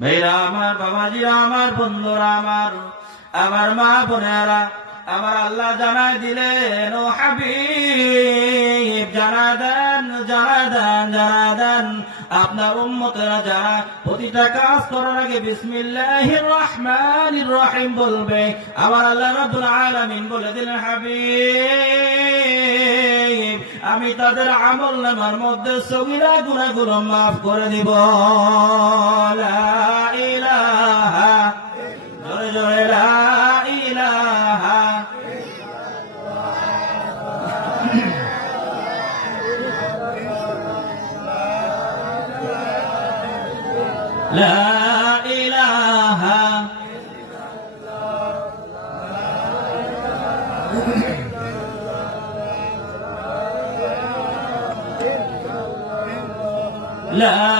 ভাইরা আমার, বাবাজিরা আমার, বন্ধুরা আমার, আমার মা বোনেরা আমার, আল্লাহ জানাই দিলেন ও হাবিব জানাই দেন, জানাই দেন, জানাই দেন আপনার উম্মতেরা যারা প্রতিটা কাজ করার আগে বিসমিল্লাহির রহমানির রহিম বলবে, আমার আল্লাহ রাব্বুল আলামিন বলে দিলেন হাবিব আমি তাদের আমল নামার মধ্যে সগীরা গুনাহগুলো মাফ করে দিব। লা ইলাহা, জোরে জোরে লা ইলাহা, লা ইলাহা, লা